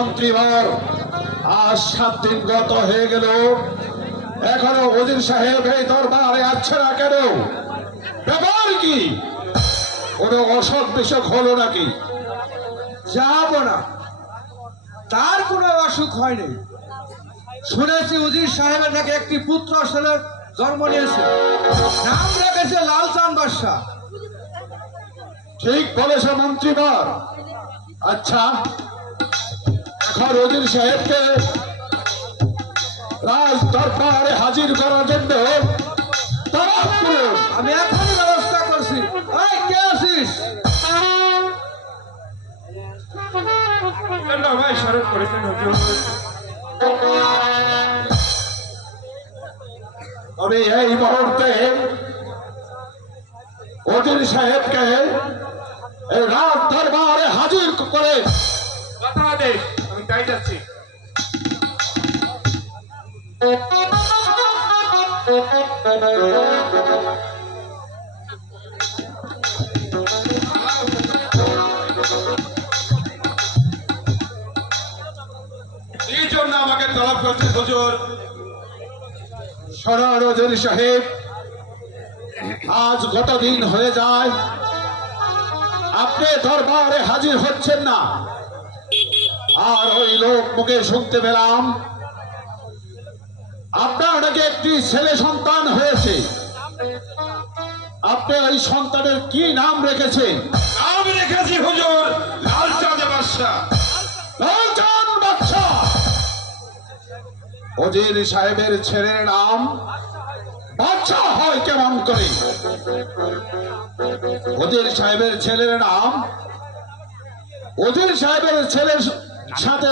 মন্ত্রীবর, আজ 7 দিন গত হয়ে গেল, এখনো ওজির সাহেব এই দরবারে আসছে না কেন? ব্যাপার কি? কোনো অসুখ বিসুখ হলো নাকি? যাব না, তার কোনো অসুখ হয়নি। শুনেছি উজির সাহেবের নাকি একটি পুত্র ছেলে জন্ম নিয়েছে, নাম রেখেছে লালচাঁদ বাদশা। ঠিক বলেছ মন্ত্রীবর। আচ্ছা, এখন ওজির সাহেবকে রাজ দরবারে হাজির করার জন্য তাড়াতাড়ি করুন। আমি এখনই ব্যবস্থা করছি। এই কে আছিস? ভাই স্মরণ করেছেন হুজুর। আমি এই মুহূর্তে ওজির সাহেবকে এই রাজ দরবারে হাজির করে কথা দে, আমি তাই যাচ্ছি। এই জন্য আমাকে তলব করছে হুজুর। শোনার ওজির সাহেব, আজ গত দিন হয়ে যায় আপনি দরবারে হাজির হচ্ছেন না, আর ওই লোক মুখে শুনতে পেলাম আপনার নাকি একটি ছেলে সন্তান হয়েছে। আপনি ওই সন্তানের কি নাম রেখেছেন? নাম রেখেছি হুজুর লালচাঁদ বাদশা। লালচাঁদ বাদশা। ওজির সাহেবের ছেলের নাম বাদশা হয় কেমন করে? ওজির সাহেবের ছেলের নাম ওজির সাহেবের ছেলের সাথে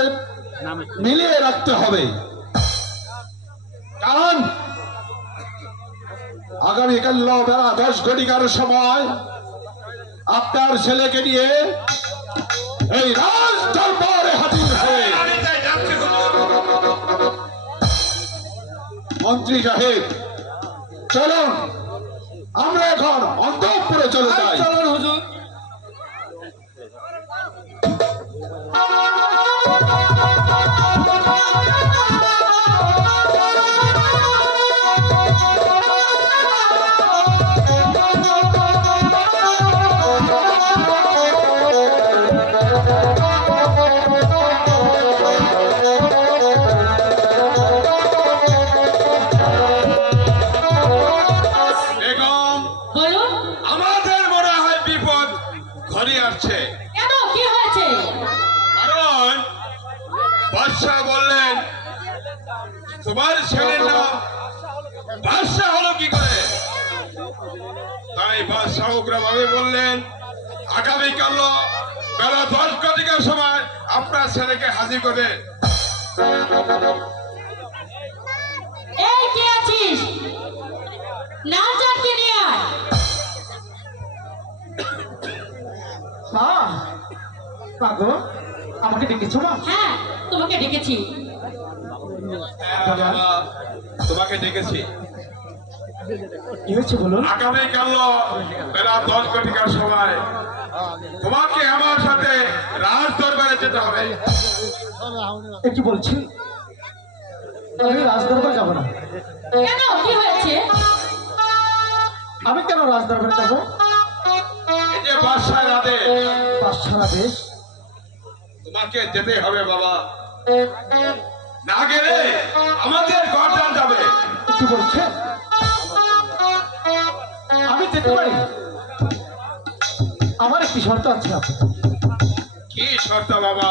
মিলিয়ে রাখতে হবে, কারণ আগামীকাল বেলা 10 ঘটিকার সময় আপনার ছেলেকে নিয়ে এই রাজ দরবারে হাজির হয়ে আমি তাই যাচ্ছি হুজুর। মন্ত্রী সাহেব চলুন, আমরা এখন অন্তঃপুরে চলে যাই। চলুন হুজুর। বেগম, বলুন। আমাদের মনে হয় বিপদ ঘরে আসছে। কেন, কি হয়েছে? কারণ বাদশা বললেন তোমার ছেলের নাম বাদশা হলো কি করে? তাই বাদশাহ উগ্রভাবে বললেন আগামীকাল বেলা 10 ঘটিকার সময় আপনার ছেলেকে হাজির করে। এই কে আছিস? লালচাঁদকে নিয়ে আয়। মা, পাগো, আমাকে ডেকেছো মা? হ্যাঁ, তোমাকে ডেকেছি। হ্যাঁ, বাবা, তোমাকে ডেকেছি। কি হয়েছে বলুন? আগামীকাল বেলা 10 ঘটিকার সময় তোমাকে আমার সাথে রাজ দরবারে যেতে হবে। এ কি বলছেন? আমি রাজদরবার যাব না। কেন, কি হয়েছে? আমি কেন রাজদরবারে যাব? এই যে বাদশার আদেশ, বাদশার আদেশ। তোমাকে যেতে হবে বাবা, না গেলে আমাদের গর্দান যাবে। কি বলছে? আমি যেতে পারি, আমার একটি শর্ত আছে। কি শর্ত বাবা?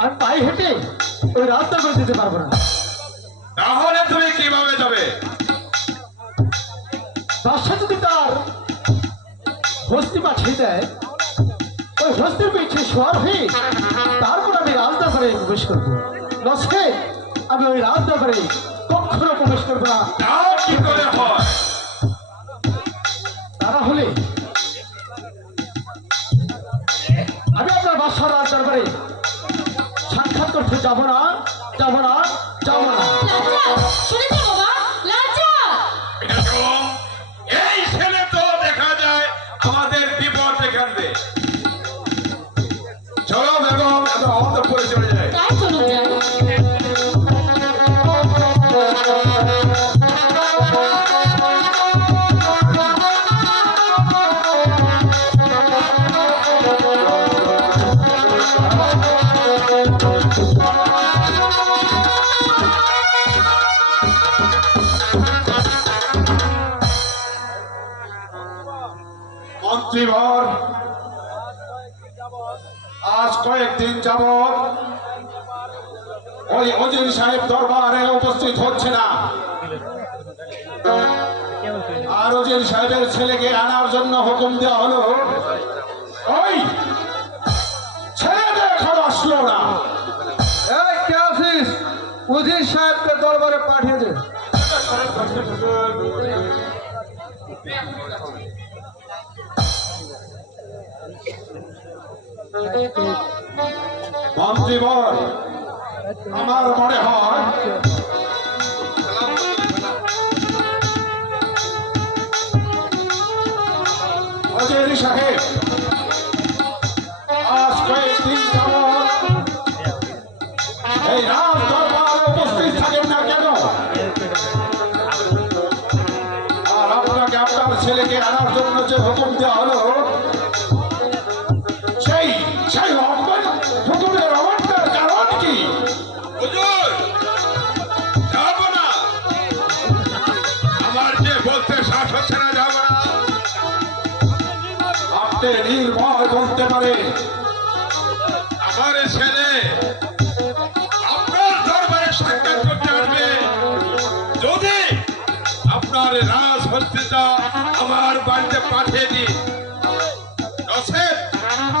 আমি পায়ে হেঁটে ওই রাস্তা করে যেতে পারবো না। তাহলে তুমি কিভাবে যাবে? বাদশা যদি তার হস্তি পাঠিয়ে দেয়, ওই হস্তির পিঠে সওয়ার হয়ে তারপর আমি রাজদরবারে প্রবেশ করবো। নচে আমি ওই রাজদরবারে কখনো প্রবেশ করবো না। তা কি করে হয়? তারা হলে আমি আপনার বাদশার রাজদরবারে সাক্ষাৎ করতে যাবো না, যাবো না, যাবো না। লালচাঁদ, শুনেছো বাবা? লালচাঁদ! বেগম, এই ছেলে তো দেখা যায় আমাদের বিপদ ডেকে আনবে। চলো বেগম, মন্ত্রীবর আজ কয়েকদিন যাবৎ ওই অজির সাহেব দরবারে উপস্থিত হচ্ছে না, আর অজির সাহেবের ছেলেকে আনার জন্য হুকুম দেওয়া হলো। ওই ছেলেটা এখন আসলো না। এই কে আছিস? উজির সাহেবকে দরবারে পাঠিয়ে দে। মন্ত্রীবর আমার মনে হয় অজির সাহেব আজ কয়েকদিন যাবৎ এই রাজ দরবারে উপস্থিত থাকেন না কেন? আর আপনাকে আপনার ছেলেকে আনার জন্য যে হুকুম দেওয়া হলো, সেই সেই হুকুমের অবস্থার কারণ কি? হুজুর, যাব না। আমার যে বলতে সাহস হচ্ছে না, যাব না। আপনি নির্ভয় বলতে পারেন আমার ছেলে আপনার দরবারে সাক্ষাৎ করতে আসবে যদি আপনার রাজহস্তিটা আমার বাড়িতে পাঠিয়ে দিন। নচেৎ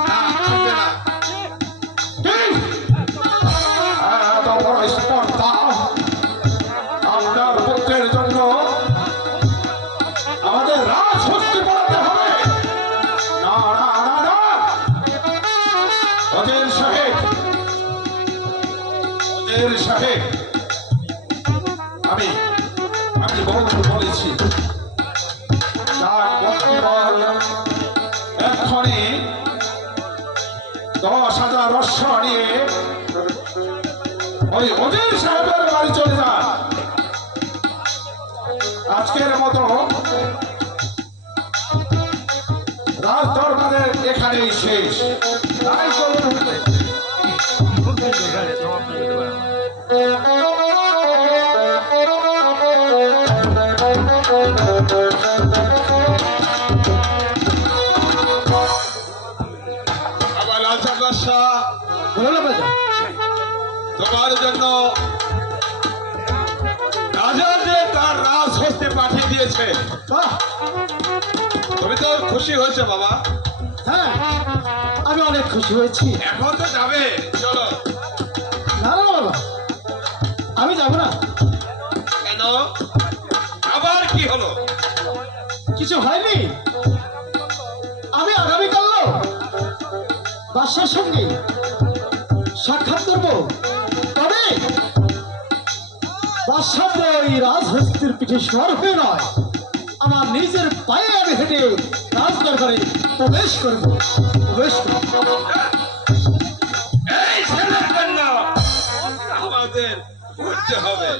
না, আসবে না। কি? এত বড় স্পর্ধা আপনার পুত্রের জন্য আমাদের রাজহস্তি পড়াতে হবে? না না না না, অজির সাহেব, অজির সাহেব, আমি আমি বলেছি এক্ষণে 10,000 অশ্ব নিয়ে ওই অজির সাহেবের বাড়ি চলে যান। আজকের মতো রাজ দরবারের এখানেই শেষ। তাই চলুন। আমার রাজা বাদশাহ বলো না বেটা। তোমার জন্য রাজা যে তার রাজহস্তি পাঠিয়ে দিয়েছে, বাহ, তুমি তো খুশি হয়েছে বাবা। হ্যাঁ আমি অনেক খুশি হয়েছি। এখন তো যাবে, চলো। না না বাবা, আমি যাবো না। কেন? আবার কি হলো? কিছু হয়নি। আমি আগামীকাল বাদশার সঙ্গে সাক্ষাৎ করবো, তবে বাদশার ওই রাজহস্তির পিঠে সর হয়ে নয়, আমার নিজের পায়ে আমি হেঁটে রাজ দরবারে প্রবেশ করবো। এই ছেলের জন্য আমাদের ঘুরতে হবে।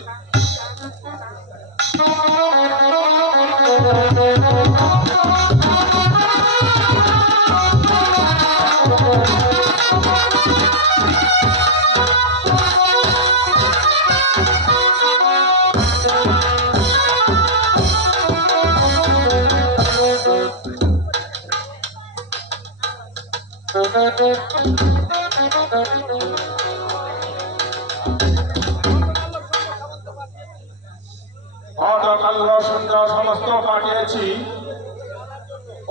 গতকাল সন্ধ্যা সমস্ত পাঠিয়েছি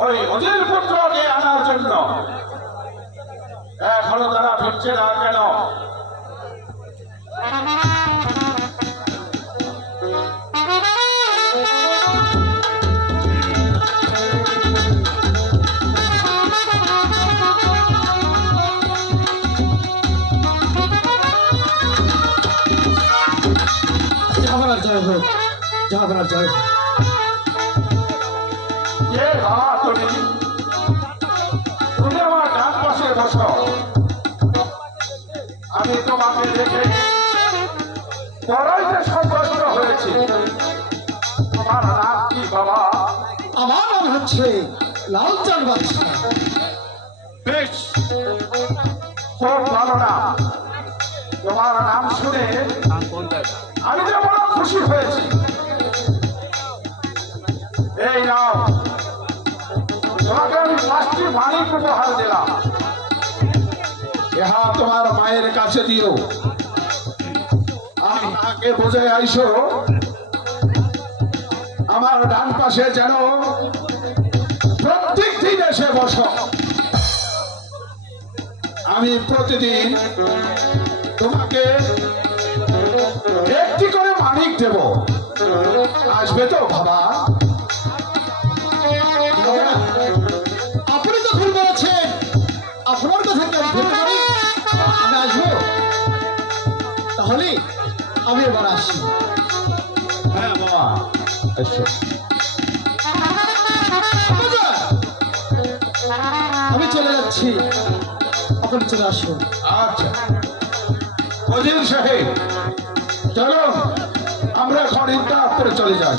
ওই অজির পুত্রকে আনার জন্য। এখনো তারা ফিরছে না কেন? জাহানার জয় হোক, জাহানার জয় হোক। কে বাবা তুমি? তুমি আমার ডান পাশে বসো। আমি তোমাকে দেখে বড়ই যে সন্তুষ্ট হয়েছি। তোমার নাম কি বাবা? আমার নাম হচ্ছে লালচাঁদ বাদশা। বেশ, খুব ভালো নাম। তোমার নাম শুনে আমি যে বড় খুশি হয়েছি। এই নাও তোমাকে আমি 5টি মানিক উপহার দিলাম, ইহা তোমার মায়ের কাছে দিও। আমি তাকে বোঝাই আইসো আমার ডান পাশে যেন প্রত্যেক দিন এসে বসো। আমি প্রতিদিন তোমাকে একটি করে মানিক দেব, আসবে তো বাবা? আপনি যখন বলেছেন আপনার কথা কি আমি ধরতে পারি? আমি আসবো, তাহলে আমি এবার আসি। হ্যাঁ বাবা, এসো। বাবা, আমি চলে যাচ্ছি, আপনি চলে আসুন। আচ্ছা ওজির সাহেব, চলো আমরা এখন ইন্টার করে চলে যাই।